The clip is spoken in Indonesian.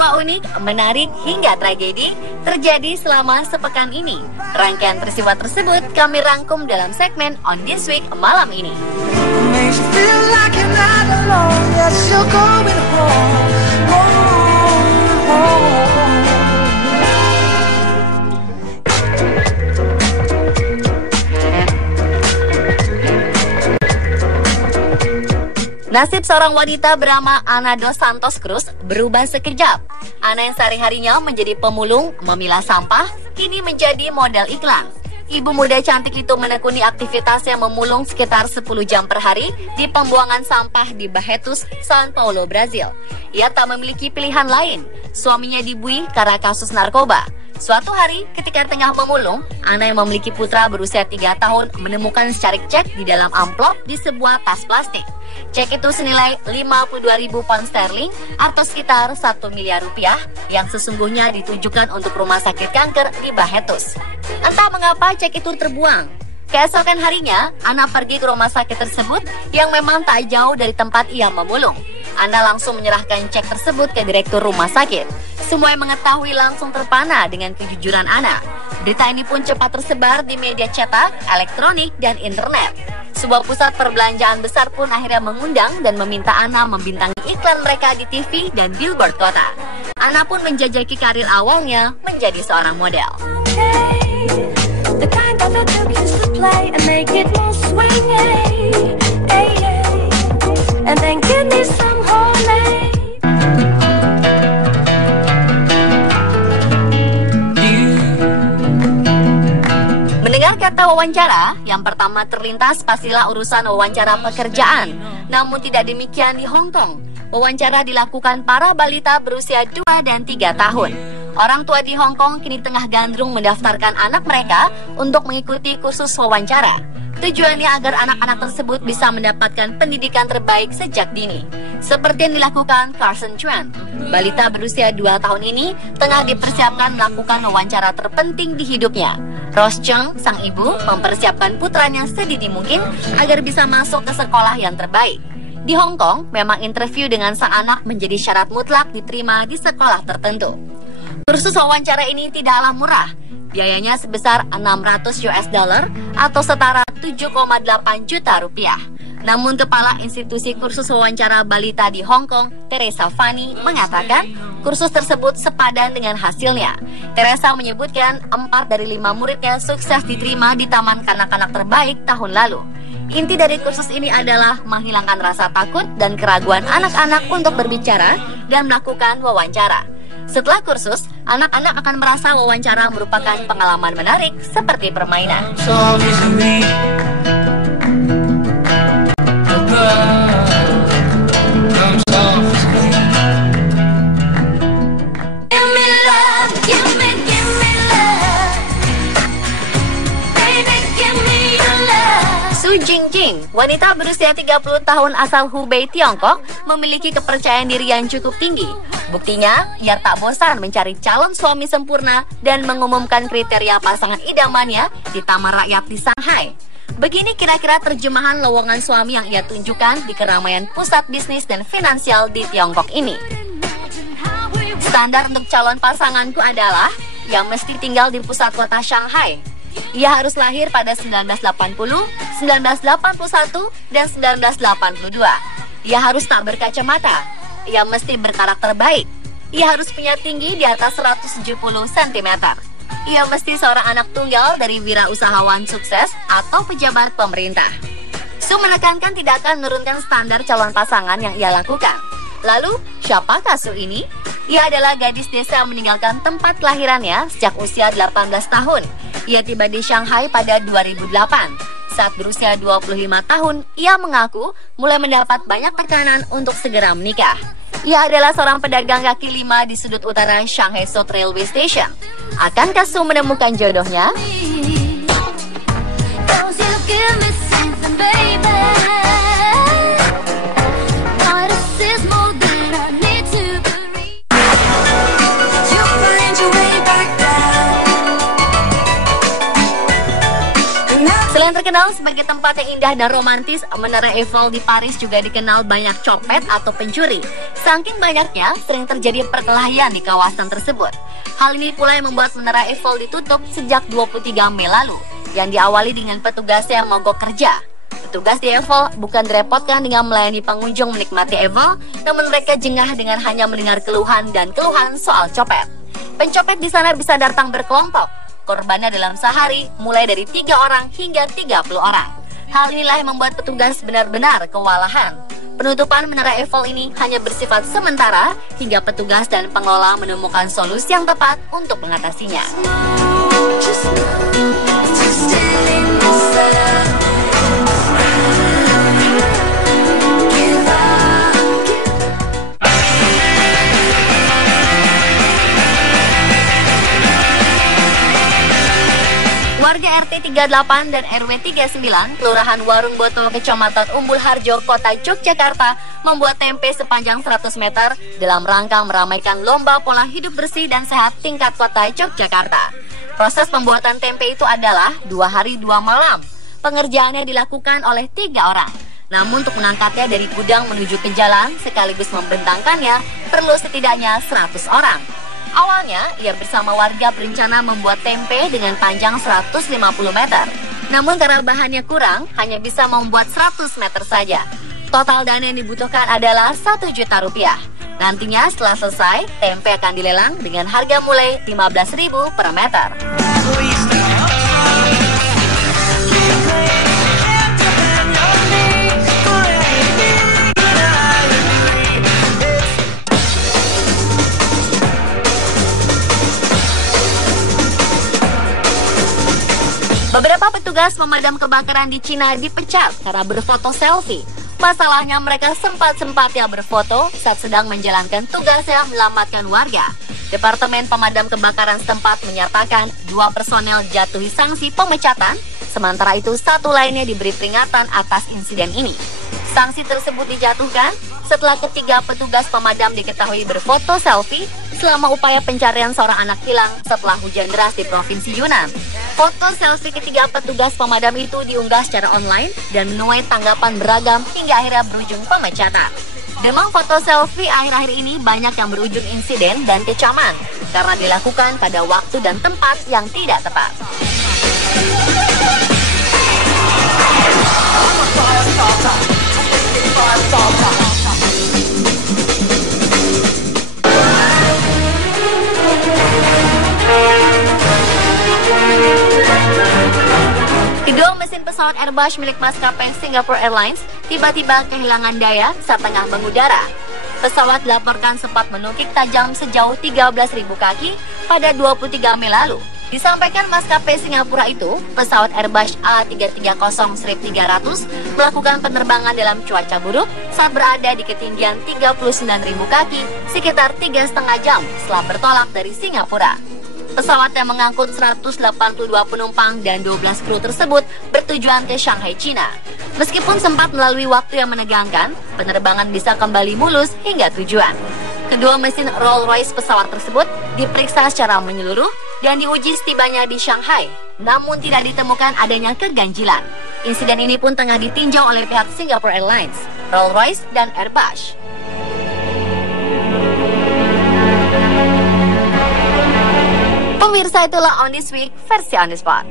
Peristiwa unik, menarik, hingga tragedi terjadi selama sepekan ini. Rangkaian peristiwa tersebut kami rangkum dalam segmen On This Week malam ini. Nasib seorang wanita bernama Ana dos Santos Cruz berubah sekejap. Ana yang sehari-harinya menjadi pemulung, memilah sampah, kini menjadi model iklan. Ibu muda cantik itu menekuni aktivitas yang memulung sekitar 10 jam per hari di pembuangan sampah di Barretos, São Paulo, Brazil. Ia tak memiliki pilihan lain. Suaminya dibui karena kasus narkoba. Suatu hari, ketika tengah memulung, Ana yang memiliki putra berusia 3 tahun menemukan secarik cek di dalam amplop di sebuah tas plastik. Cek itu senilai 52.000 pound sterling atau sekitar 1 miliar rupiah yang sesungguhnya ditujukan untuk rumah sakit kanker di Barretos. Entah mengapa cek itu terbuang. Keesokan harinya, Ana pergi ke rumah sakit tersebut yang memang tak jauh dari tempat ia memulung. Ana langsung menyerahkan cek tersebut ke direktur rumah sakit. Semua yang mengetahui langsung terpana dengan kejujuran Ana. Berita ini pun cepat tersebar di media cetak, elektronik, dan internet. Sebuah pusat perbelanjaan besar pun akhirnya mengundang dan meminta Ana membintangi iklan mereka di TV dan billboard kota. Ana pun menjajaki karir awalnya menjadi seorang model. Mendengar kata wawancara, yang pertama terlintas pastilah urusan wawancara pekerjaan. Namun tidak demikian di Hong Kong. Wawancara dilakukan para balita berusia 2 dan 3 tahun. Orang tua di Hong Kong kini tengah gandrung mendaftarkan anak mereka untuk mengikuti kursus wawancara. Tujuannya agar anak-anak tersebut bisa mendapatkan pendidikan terbaik sejak dini. Seperti yang dilakukan Carson Chuan. Balita berusia 2 tahun ini tengah dipersiapkan melakukan wawancara terpenting di hidupnya. Rose Chung, sang ibu, mempersiapkan putranya sedini mungkin agar bisa masuk ke sekolah yang terbaik. Di Hong Kong, memang interview dengan sang anak menjadi syarat mutlak diterima di sekolah tertentu. Kursus wawancara ini tidaklah murah. Biayanya sebesar 600 US dollar atau setara 7,8 juta rupiah. Namun Kepala Institusi Kursus Wawancara Balita di Hong Kong, Teresa Fanny, mengatakan kursus tersebut sepadan dengan hasilnya. Teresa menyebutkan 4 dari 5 muridnya sukses diterima di Taman Kanak-kanak Terbaik tahun lalu. Inti dari kursus ini adalah menghilangkan rasa takut dan keraguan anak-anak untuk berbicara dan melakukan wawancara. Setelah kursus, anak-anak akan merasa wawancara merupakan pengalaman menarik seperti permainan. Su Jingjing, wanita berusia 30 tahun asal Hubei, Tiongkok, memiliki kepercayaan diri yang cukup tinggi. Buktinya, ia tak bosan mencari calon suami sempurna dan mengumumkan kriteria pasangan idamannya di Taman Rakyat di Shanghai. Begini kira-kira terjemahan lowongan suami yang ia tunjukkan di keramaian pusat bisnis dan finansial di Tiongkok ini. Standar untuk calon pasanganku adalah yang mesti tinggal di pusat kota Shanghai. Ia harus lahir pada 1980, 1981, dan 1982. Ia harus tak berkacamata. Ia mesti berkarakter baik. Ia harus punya tinggi di atas 170 cm. Ia mesti seorang anak tunggal dari wirausahawan sukses atau pejabat pemerintah. Su menekankan tidak akan menurunkan standar calon pasangan yang ia lakukan. Lalu, siapakah Su ini? Ia adalah gadis desa yang meninggalkan tempat kelahirannya sejak usia 18 tahun. Ia tiba di Shanghai pada 2008. Saat berusia 25 tahun, ia mengaku mulai mendapat banyak tekanan untuk segera menikah. Ia adalah seorang pedagang kaki lima di sudut utara Shanghai South Railway Station. Akankah Su menemukan jodohnya? Selain terkenal sebagai tempat yang indah dan romantis, Menara Eiffel di Paris juga dikenal banyak copet atau pencuri. Saking banyaknya, sering terjadi perkelahian di kawasan tersebut. Hal ini pula yang membuat Menara Eiffel ditutup sejak 23 Mei lalu, yang diawali dengan petugas yang mogok kerja. Petugas di Eiffel bukan direpotkan dengan melayani pengunjung menikmati Eiffel, namun mereka jengah dengan hanya mendengar keluhan soal copet. Pencopet di sana bisa datang berkelompok. Korbannya dalam sehari mulai dari 3 orang hingga 30 orang. Hal inilah yang membuat petugas benar-benar kewalahan. Penutupan Menara Eiffel ini hanya bersifat sementara hingga petugas dan pengelola menemukan solusi yang tepat untuk mengatasinya. Warga RT 38 dan RW 39, Kelurahan Warung Boto, Kecamatan Umbul Harjo, Kota Yogyakarta, membuat tempe sepanjang 100 meter dalam rangka meramaikan lomba pola hidup bersih dan sehat tingkat Kota Yogyakarta. Proses pembuatan tempe itu adalah 2 hari 2 malam. Pengerjaannya dilakukan oleh 3 orang. Namun untuk mengangkatnya dari gudang menuju ke jalan sekaligus membentangkannya perlu setidaknya 100 orang. Awalnya, ia bersama warga berencana membuat tempe dengan panjang 150 meter. Namun karena bahannya kurang, hanya bisa membuat 100 meter saja. Total dana yang dibutuhkan adalah 1 juta rupiah. Nantinya setelah selesai, tempe akan dilelang dengan harga mulai 15.000 per meter. Beberapa petugas pemadam kebakaran di Cina dipecat karena berfoto selfie. Masalahnya mereka sempat-sempatnya berfoto saat sedang menjalankan tugasnya menyelamatkan warga. Departemen Pemadam Kebakaran setempat menyatakan 2 personel jatuhi sanksi pemecatan, sementara itu 1 lainnya diberi peringatan atas insiden ini. Sanksi tersebut dijatuhkan setelah ketiga petugas pemadam diketahui berfoto selfie selama upaya pencarian seorang anak hilang setelah hujan deras di Provinsi Yunnan. Foto selfie ketiga petugas pemadam itu diunggah secara online dan menuai tanggapan beragam hingga akhirnya berujung pemecatan. Demam foto selfie akhir-akhir ini banyak yang berujung insiden dan kecaman karena dilakukan pada waktu dan tempat yang tidak tepat. Kedua mesin pesawat Airbus milik maskapai Singapore Airlines tiba-tiba kehilangan daya saat tengah mengudara. Pesawat dilaporkan sempat menukik tajam sejauh 13.000 kaki pada 23 Mei lalu. Disampaikan maskapai Singapura itu, pesawat Airbus A330-300 melakukan penerbangan dalam cuaca buruk saat berada di ketinggian 39.000 kaki sekitar 3,5 jam setelah bertolak dari Singapura. Pesawat yang mengangkut 182 penumpang dan 12 kru tersebut bertujuan ke Shanghai, China. Meskipun sempat melalui waktu yang menegangkan, penerbangan bisa kembali mulus hingga tujuan. Kedua mesin Rolls-Royce pesawat tersebut diperiksa secara menyeluruh dan diuji setibanya di Shanghai, namun tidak ditemukan adanya keganjilan. Insiden ini pun tengah ditinjau oleh pihak Singapore Airlines, Rolls-Royce, dan Airbus. Pemirsa, itulah On This Week versi On The Spot.